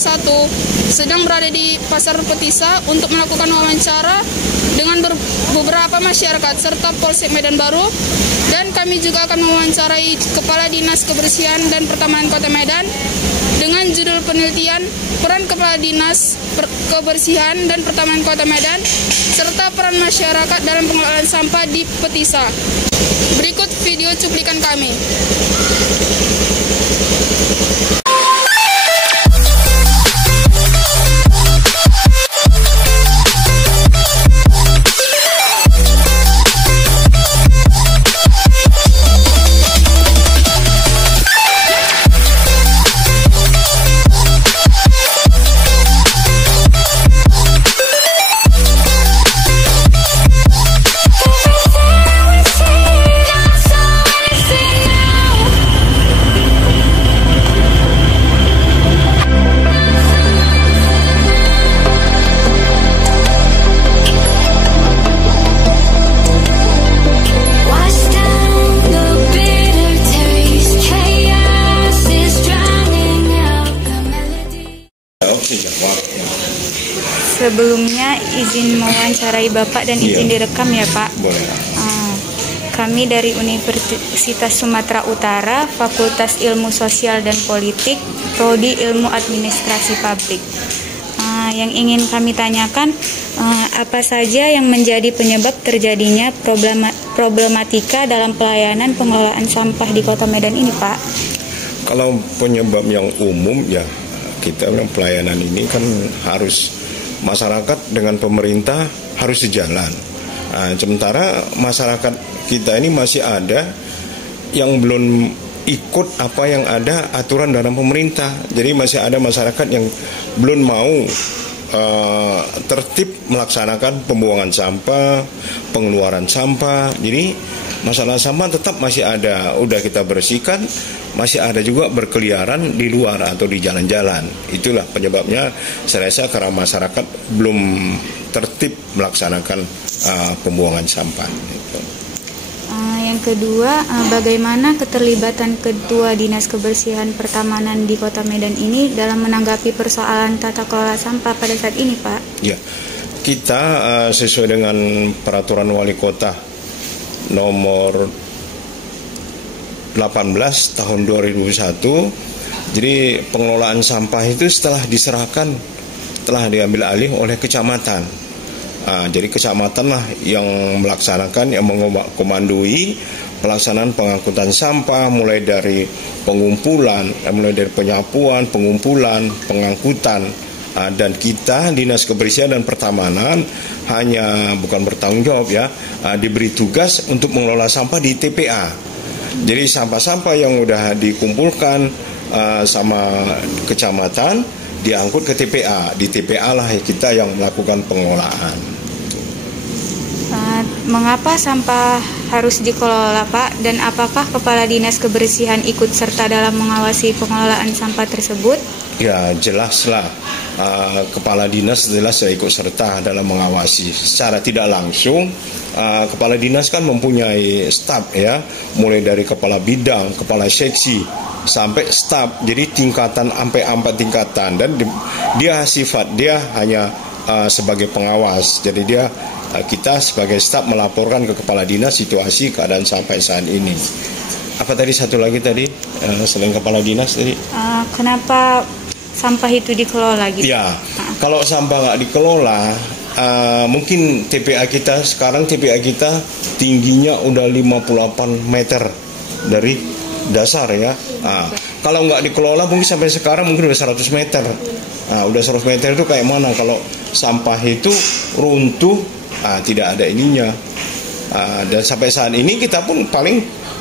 1 sedang berada di Pasar Petisa untuk melakukan wawancara dengan beberapa masyarakat serta Polsek Medan Baru, dan kami juga akan mewawancarai Kepala Dinas Kebersihan dan Pertamanan Kota Medan dengan judul penelitian peran Kepala Dinas Kebersihan dan Pertamanan Kota Medan serta peran masyarakat dalam pengelolaan sampah di Petisa. Berikut video cuplikan kami. Sebelumnya izin mewawancarai Bapak dan izin direkam ya Pak. Boleh. Kami dari Universitas Sumatera Utara, Fakultas Ilmu Sosial dan Politik, Prodi Ilmu Administrasi Publik. Yang ingin kami tanyakan, apa saja yang menjadi penyebab terjadinya problematika dalam pelayanan pengelolaan sampah di Kota Medan ini Pak? Kalau penyebab yang umum ya, kita bilang pelayanan ini kan harus masyarakat dengan pemerintah harus sejalan. Sementara masyarakat kita ini masih ada yang belum ikut apa yang ada aturan dalam pemerintah. Jadi masih ada masyarakat yang belum mau tertib melaksanakan pembuangan sampah, pengeluaran sampah. Jadi masalah sampah tetap masih ada. Udah kita bersihkan, masih ada juga berkeliaran di luar atau di jalan-jalan. Itulah penyebabnya, saya rasa karena masyarakat belum tertib melaksanakan pembuangan sampah. Yang kedua, bagaimana keterlibatan Ketua Dinas Kebersihan Pertamanan di Kota Medan ini dalam menanggapi persoalan tata kelola sampah pada saat ini Pak? Ya, kita sesuai dengan Peraturan Wali Kota nomor 18 tahun 2001. Jadi pengelolaan sampah itu setelah diserahkan, telah diambil alih oleh kecamatan. Jadi kecamatan lah yang melaksanakan, yang mengkomandoi pelaksanaan pengangkutan sampah, mulai dari pengumpulan, mulai dari penyapuan, pengumpulan, pengangkutan. Dan kita Dinas Kebersihan dan Pertamanan hanya bukan bertanggung jawab ya, diberi tugas untuk mengelola sampah di TPA. Jadi sampah-sampah yang udah dikumpulkan sama kecamatan diangkut ke TPA. Di TPA lah kita yang melakukan pengelolaan. Mengapa sampah harus dikelola Pak? Dan apakah Kepala Dinas Kebersihan ikut serta dalam mengawasi pengelolaan sampah tersebut? Ya jelaslah, Kepala Dinas jelas saya ikut serta dalam mengawasi. Secara tidak langsung, Kepala Dinas kan mempunyai staf ya, mulai dari Kepala Bidang, Kepala Seksi, sampai staf. Jadi tingkatan sampai 4 tingkatan, dan dia hanya sebagai pengawas. Jadi kita sebagai staf melaporkan ke Kepala Dinas situasi keadaan sampai saat ini. Apa tadi satu lagi tadi selain Kepala Dinas tadi? Kenapa sampah itu dikelola gitu? Ya, kalau sampah nggak dikelola, mungkin TPA kita sekarang tingginya udah 58 meter dari dasar ya. Kalau nggak dikelola mungkin sampai sekarang mungkin udah 100 meter. Udah 100 meter itu kayak mana kalau sampah itu runtuh, tidak ada ininya. Dan sampai saat ini kita pun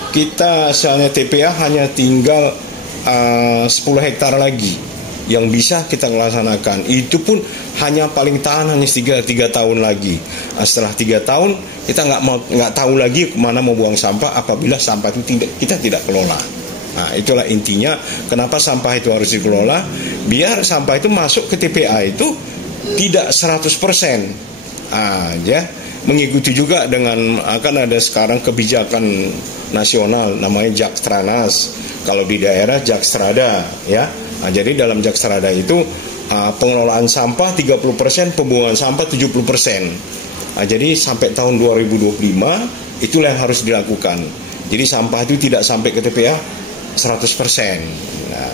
misalnya TPA hanya tinggal 10 hektar lagi yang bisa kita melaksanakan. Itu pun hanya paling tahan hanya 3 tahun lagi. Setelah 3 tahun kita nggak tahu lagi kemana mau buang sampah apabila sampah itu kita tidak kelola. Itulah intinya kenapa sampah itu harus dikelola, biar sampah itu masuk ke TPA itu tidak 100%. Ya, mengikuti juga dengan akan ada sekarang kebijakan nasional namanya Jakstranas. Kalau di daerah Jakstrada ya. Jadi dalam Jakstrada itu pengelolaan sampah 30%, pembuangan sampah 70%. Jadi sampai tahun 2025 itulah yang harus dilakukan. Jadi sampah itu tidak sampai ke TPA 100%. Nah,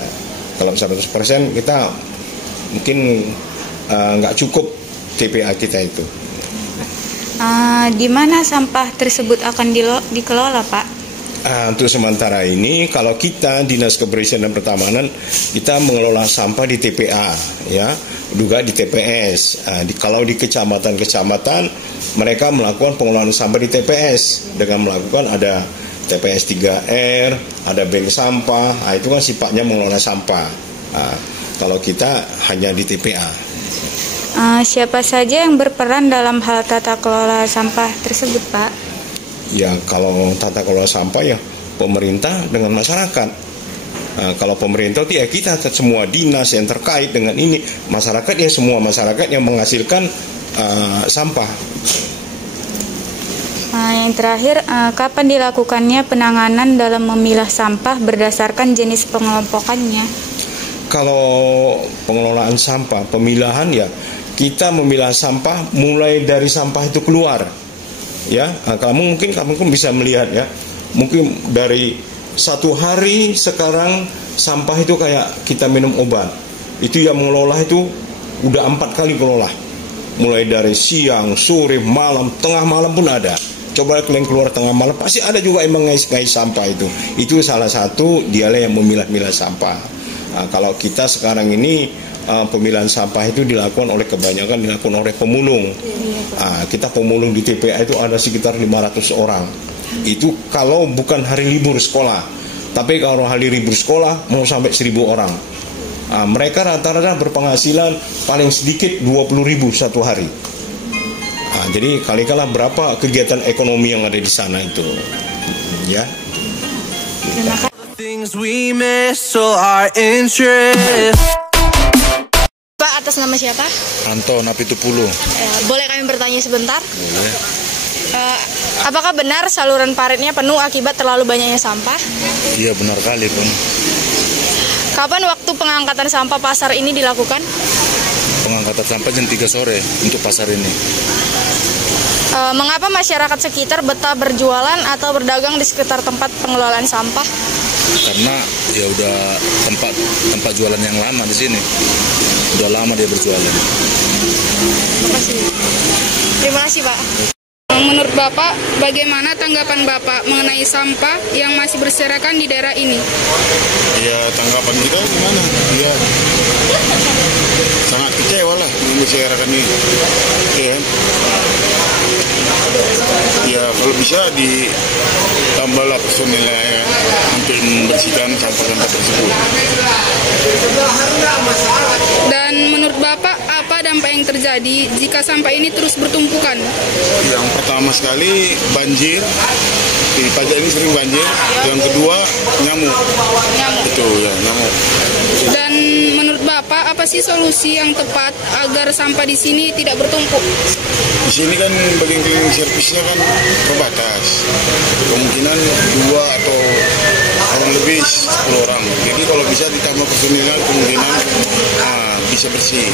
kalau 100% kita mungkin nggak cukup TPA kita itu. Di mana sampah tersebut akan dikelola, Pak? Untuk sementara ini, kalau kita Dinas Kebersihan dan Pertamanan, kita mengelola sampah di TPA, ya, juga di TPS. Kalau di kecamatan-kecamatan, mereka melakukan pengelolaan sampah di TPS dengan melakukan ada TPS 3R, ada bank sampah. Itu kan sifatnya mengelola sampah. Kalau kita hanya di TPA. Siapa saja yang berperan dalam hal tata kelola sampah tersebut, Pak? Ya, kalau tata kelola sampah ya pemerintah dengan masyarakat. Kalau pemerintah ya kita semua dinas yang terkait dengan ini, masyarakat ya semua masyarakat yang menghasilkan sampah. Yang terakhir, kapan dilakukannya penanganan dalam memilah sampah berdasarkan jenis pengelompokannya? Kalau pengelolaan sampah, pemilahan ya kita memilah sampah mulai dari sampah itu keluar. Ya, kamu bisa melihat ya, mungkin dari satu hari sekarang sampah itu kayak kita minum obat. Itu yang mengelola itu udah 4 kali kelola, mulai dari siang, sore, malam, tengah malam pun ada. Coba kalian keluar tengah malam, pasti ada juga yang mengais-ngais sampah itu. Itu salah satu dialah yang memilah-milah sampah. Kalau kita sekarang ini pemilahan sampah itu dilakukan oleh pemulung. Kita pemulung di TPA itu ada sekitar 500 orang. Itu kalau bukan hari libur sekolah. Tapi kalau hari libur sekolah mau sampai 1.000 orang. Mereka rata-rata berpenghasilan paling sedikit 20.000 satu hari. Jadi kali-kala berapa kegiatan ekonomi yang ada di sana itu. Ya. Terima kasih. Pak, atas nama siapa? Anto Napitupulu. Boleh kami bertanya sebentar? Boleh. Apakah benar saluran paritnya penuh akibat terlalu banyaknya sampah? Iya, benar kali, Bang. Kapan waktu pengangkatan sampah pasar ini dilakukan? Pengangkatan sampah jam 3 sore untuk pasar ini. Mengapa masyarakat sekitar betah berjualan atau berdagang di sekitar tempat pengelolaan sampah? Karena ya udah tempat jualan yang lama di sini. Udah lama dia berjualan. Terima kasih, Pak. Menurut Bapak, bagaimana tanggapan Bapak mengenai sampah yang masih berserakan di daerah ini? Ya, tanggapan kita gimana? Ya, sangat kecewa lah dengan berserakan ini. Ya, ya kalau bisa ditambahlah personilnya ya, untuk membersihkan sampah-sampah tersebut. Dan menurut Bapak, apa dampak yang terjadi jika sampah ini terus bertumpukan? Yang pertama sekali banjir, di Pajak ini sering banjir. Yang kedua nyamuk. Betul ya, nyamuk. Dan menurut Bapak, apa sih solusi yang tepat agar sampah di sini tidak bertumpuk? Di sini kan bagian cleaning service-nya kan terbatas. Kemungkinan 2 atau kurang lebih 10 orang. Jadi kalau bisa ditambah personilnya kemungkinan bisa bersih.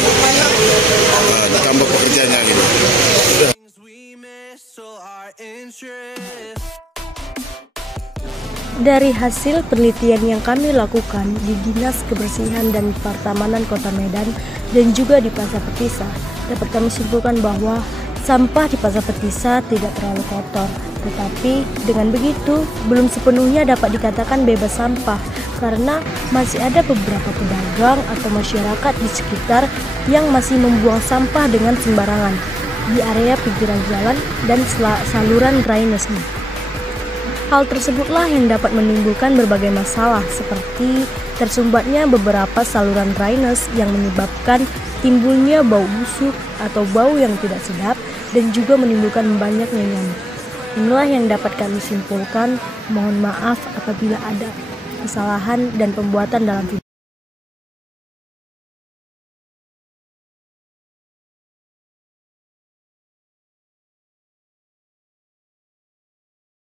Ditambah pekerjanya gitu. Dari hasil penelitian yang kami lakukan di Dinas Kebersihan dan Pertamanan Kota Medan dan juga di Pasar Petisa, dapat kami simpulkan bahwa sampah di Pasar Petisa tidak terlalu kotor. Tetapi dengan begitu belum sepenuhnya dapat dikatakan bebas sampah karena masih ada beberapa pedagang atau masyarakat di sekitar yang masih membuang sampah dengan sembarangan di area pinggiran jalan dan saluran drainase. Hal tersebutlah yang dapat menimbulkan berbagai masalah seperti tersumbatnya beberapa saluran drainase yang menyebabkan timbulnya bau busuk atau bau yang tidak sedap dan juga menimbulkan banyaknya nyamuk. Inilah yang dapat kami simpulkan. Mohon maaf apabila ada kesalahan dan pembuatan dalam video.